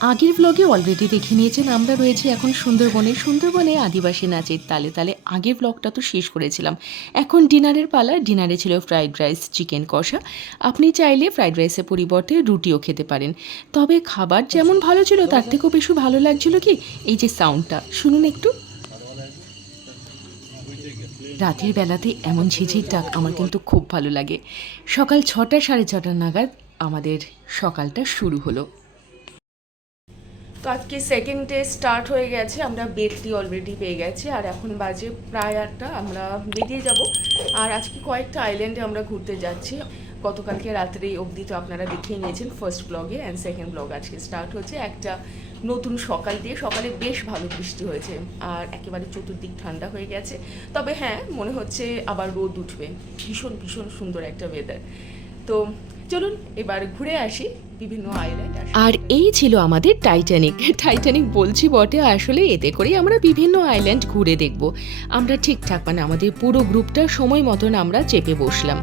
আগের ব্লগে অলরেডি দেখে নিয়েছেন আমরা রয়েছি এখন সুন্দরবনে আদিবাসী নাচের তালে তালে আগের ব্লগটা তো শেষ করেছিলাম। এখন ডিনারের পালা। ডিনারে ছিল ফ্রাইড রাইস, চিকেন কষা। আপনি চাইলে ফ্রাইড রাইসের পরিবর্তে রুটিও খেতে পারেন। তবে খাবার যেমন ভালো ছিল তার থেকেও বেশি ভালো লাগছিল কি এই যে সাউন্ডটা শুনুন একটু। রাতের বেলাতে এমন ঝিঝির ডাক আমার কিন্তু খুব ভালো লাগে। সকাল 6টা 6:30 নাগাদ আমাদের সকালটা শুরু হলো। তো আজকে সেকেন্ড ডে স্টার্ট হয়ে গেছে। আমরা বেডটি অলরেডি পেয়ে গেছি আর এখন বাজে প্রায় 8টা। আমরা বেরিয়ে যাব। আর আজকে কয়েকটা আইল্যান্ডে আমরা ঘুরতে যাচ্ছি। গতকালকে রাত্রে অবধি তো আপনারা দেখিয়ে নিয়েছেন ফার্স্ট ব্লগে, অ্যান্ড সেকেন্ড ব্লগ আজকে স্টার্ট হচ্ছে একটা নতুন সকাল দিয়ে। সকালে বেশ ভালো বৃষ্টি হয়েছে আর একেবারে চতুর্দিক ঠান্ডা হয়ে গেছে। তবে হ্যাঁ, মনে হচ্ছে আবার রোদ উঠবে। ভীষণ ভীষণ সুন্দর একটা ওয়েদার। তো চলুন এবার ঘুরে আসি বিভিন্ন আইল্যান্ড। আর এই ছিল আমাদের টাইটানিক বলছি বটে, আসলে এতে করেই আমরা বিভিন্ন আইল্যান্ড ঘুরে দেখব। আমরা ঠিকঠাক আমাদের পুরো গ্রুপটা সময় মতন আমরা চেপে বসলাম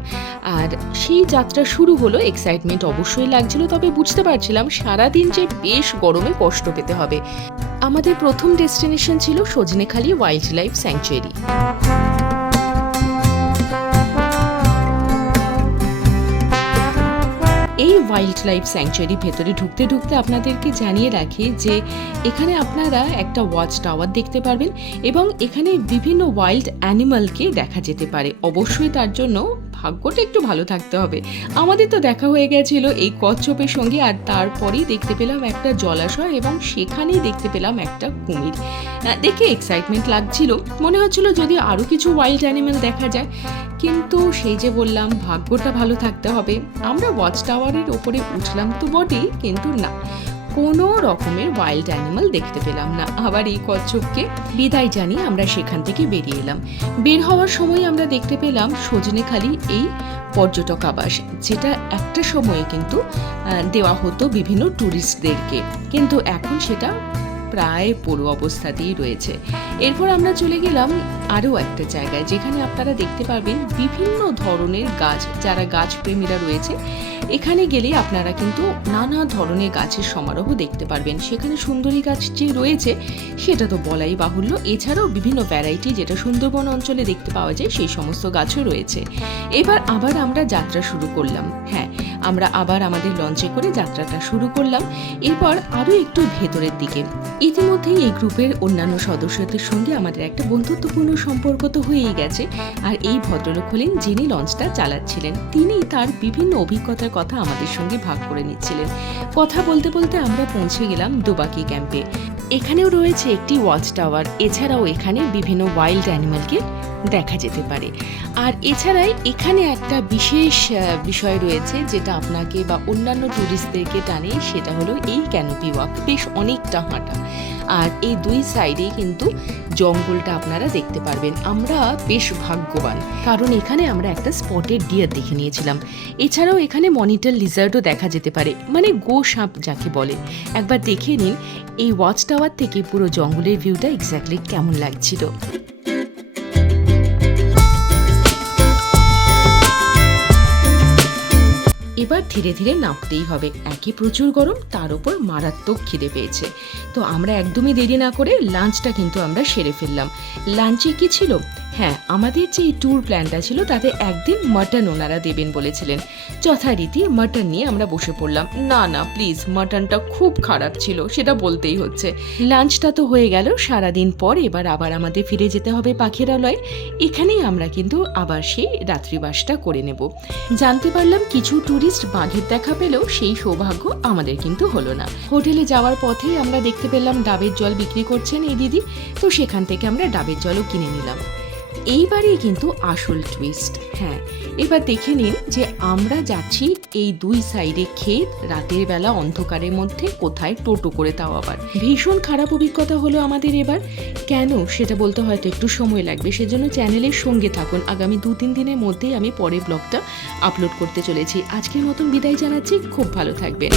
আর সেই যাত্রা শুরু হলো। এক্সাইটমেন্ট অবশ্যই লাগছিল, তবে বুঝতে পারছিলাম সারাদিন যে বেশ গরমে কষ্ট পেতে হবে। আমাদের প্রথম ডেস্টিনেশন ছিল সজনেখালি ওয়াইল্ড লাইফ স্যাংচুয়ারি। এই ওয়াইল্ড লাইফ স্যাংচুয়ারি ভেতরে ঢুকতে ঢুকতে আপনাদেরকে জানিয়ে রাখি যে এখানে আপনারা একটা ওয়াচ টাওয়ার দেখতে পারবেন এবং এখানে বিভিন্ন ওয়াইল্ড অ্যানিমালকে দেখা যেতে পারে। অবশ্যই তার জন্য ভাগ্যটা একটু ভালো থাকতে হবে। আমাদের তো দেখা হয়ে গেছিল এই কচ্ছপের সঙ্গে, আর তারপরেই দেখতে পেলাম একটা জলাশয় এবং সেখানেই দেখতে পেলাম একটা কুমির। দেখে এক্সাইটমেন্ট লাগছিল, মনে হচ্ছিল যদি আরও কিছু ওয়াইল্ড অ্যানিমাল দেখা যায়। কিন্তু সেই যে বললাম ভাগ্যটা ভালো থাকতে হবে। আমরা ওয়াচ টাওয়ারের ওপরে উঠলাম তো বটেই, কিন্তু না, কোনো রকমের ওয়াইল্ড অ্যানিমাল দেখতে পেলাম না। আবার এই কচ্ছপকে বিদায় জানিয়ে আমরা সেখান থেকে বেরিয়ে এলাম। বের হওয়ার সময় আমরা দেখতে পেলাম সজনেখালি এই পর্যটক আবাস, যেটা একটা সময়ে কিন্তু দেওয়া হতো বিভিন্ন ট্যুরিস্টদেরকে, কিন্তু এখন সেটা প্রায় পুরো অবস্থাতেই রয়েছে। এরপর আমরা চলে গেলাম আরও একটা জায়গায় যেখানে আপনারা দেখতে পারবেন বিভিন্ন ধরনের গাছ। যারা গাছ প্রেমীরা রয়েছে এখানে গেলে আপনারা কিন্তু নানা ধরনের গাছের সমারোহ দেখতে পারবেন। সেখানে সুন্দরী গাছ যে রয়েছে সেটা তো বলাই বাহুল্য। এছাড়াও বিভিন্ন ভ্যারাইটি যেটা সুন্দরবন অঞ্চলে দেখতে পাওয়া যায় সেই সমস্ত গাছও রয়েছে। এবার আবার আমরা যাত্রা শুরু করলাম। হ্যাঁ, আমরা আবার আমাদের লঞ্চে করে যাত্রাটা শুরু করলাম। এরপর আরও একটু ভেতরের দিকে। ইতিমধ্যেই এই গ্রুপের অন্যান্য সদস্যদের সঙ্গে আমাদের একটা বন্ধুত্বপূর্ণ সম্পর্ক তো হয়েই গেছে। আর এই ভদ্রলোক হলেন যিনি লঞ্চটা চালাচ্ছিলেন। তিনি তার বিভিন্ন অভিজ্ঞতার কথা আমাদের সঙ্গে ভাগ করে নিচ্ছিলেন। কথা বলতে বলতে আমরা পৌঁছে গেলাম দুবাকি ক্যাম্পে। এখানেও রয়েছে একটি ওয়াচ টাওয়ার। এছাড়াও এখানে বিভিন্ন ওয়াইল্ড অ্যানিমালকে দেখা যেতে পারে। আর এছাড়াই এখানে একটা বিশেষ বিষয় রয়েছে যেটা আপনাকে বা অন্যান্য ট্যুরিস্টদেরকে টানে, সেটা হলো এই ক্যানোপি ওয়াক। বেশ অনেকটা হাঁটা আর এই দুই সাইডে কিন্তু জঙ্গলটা আপনারা দেখতে পারবেন। আমরা বেশ ভাগ্যবান, কারণ এখানে আমরা একটা স্পটেড ডিয়ার দেখে নিয়েছিলাম। এছাড়াও এখানে মনিটর লিজার্ডও দেখা যেতে পারে, মানে গো সাপ যাকে বলে। একবার দেখে নিন এই ওয়াচ টাওয়ার থেকে পুরো জঙ্গলের ভিউটা এক্স্যাক্টলি কেমন লাগছিল। এবার ধীরে ধীরে নামতেই হবে। একে প্রচুর গরম, তার উপর মারাত্মক খিদে পেয়েছে। তো আমরা একদমই দেরি না করে লাঞ্চটা কিন্তু আমরা সেরে ফেললাম। লাঞ্চে কি ছিল? হ্যাঁ, আমাদের যে ট্যুর প্ল্যানটা ছিল তাতে একদিন মাটন ওনারা দেবেন বলেছিলেন। যথারীতি মাটন নিয়ে আমরা বসে পড়লাম। না প্লিজ, মাটনটা খুব খারাপ ছিল, সেটা বলতেই হচ্ছে। লাঞ্চটা তো হয়ে গেল সারাদিন পর। এবার আবার আমাদের ফিরে যেতে হবে পাখিরালয়। এখানেই আমরা কিন্তু আবার সেই রাত্রিবাসটা করে নেব। জানতে পারলাম কিছু ট্যুরিস্ট বাঘের দেখা পেলেও সেই সৌভাগ্য আমাদের কিন্তু হলো না। হোটেলে যাওয়ার পথেই আমরা দেখতে পেলাম ডাবের জল বিক্রি করছেন এই দিদি। তো সেখান থেকে আমরা ডাবের জলও কিনে নিলাম। এইবারই কিন্তু আসল টুইস্ট। হ্যাঁ, এবার দেখে নিন যে আমরা যাচ্ছি এই দুই সাইডে ক্ষেত, রাতের বেলা অন্ধকারের মধ্যে, কোথায় টোটো করে, তাও আবার। ভীষণ খারাপ অভিজ্ঞতা হলো আমাদের এবার। কেন সেটা বলতে হয়তো একটু সময় লাগবে, সেজন্য চ্যানেলের সঙ্গে থাকুন। আগামী 2-3 দিনের মধ্যেই আমি পরের ব্লগটা আপলোড করতে চলেছি। আজকের মতন বিদায় জানাচ্ছি, খুব ভালো থাকবেন।